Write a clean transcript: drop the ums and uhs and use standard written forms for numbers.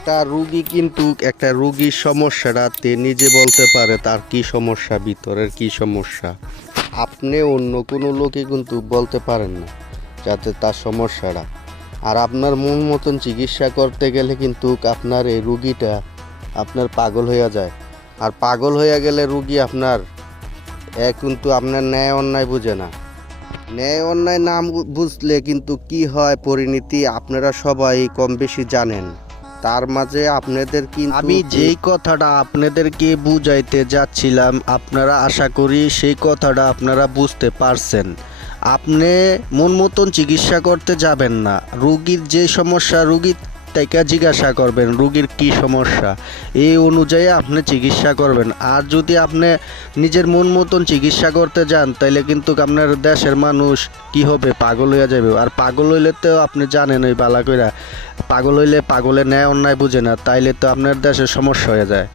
একটা রুগী কিন্তু একটা রুগীর সমস্যাটা তে নিজে বলতে পারে তার কি সমস্যা, ভিতরের কি সমস্যা। আপনি অন্য কোনো লোকে কিন্তু বলতে পারেন না যাতে তার সমস্যাটা। আর আপনার মন মতন চিকিৎসা করতে গেলে কিন্তু আপনার এই রুগীটা আপনার পাগল হয়ে যায়। আর পাগল হয়ে গেলে রুগী আপনার কিন্তু আপনার ন্যায় অন্যায় বুঝে না। ন্যায় অন্যায় না বুঝলে কিন্তু কি হয় পরিণতি আপনারা সবাই কম বেশি জানেন। তার মাঝে আপনাদের কিন্তু আমি যেই কথাটা আপনাদেরকে বুঝাইতে যাচ্ছিলাম আপনারা আশা করি সেই কথাটা আপনারা বুঝতে পারছেন। আপনি মন মতন চিকিৎসা করতে যাবেন না, রুগীর যে সমস্যা রুগীর থেকে জিজ্ঞাসা করবেন রুগীর কি সমস্যা, এই অনুযায়ী আপনি চিকিৎসা করবেন। আর যদি আপনি নিজের মন মতন চিকিৎসা করতে যান তাহলে কিন্তু আপনার দেশের মানুষ কি হবে, পাগল হয়ে যাবে। আর পাগল হইলে তো আপনি জানেন ওই বালা কইরা, পাগল হইলে পাগলের ন্যায় অন্যায় বুঝে না, তাইলে তো আপনার দেশের সমস্যা হয়ে যায়।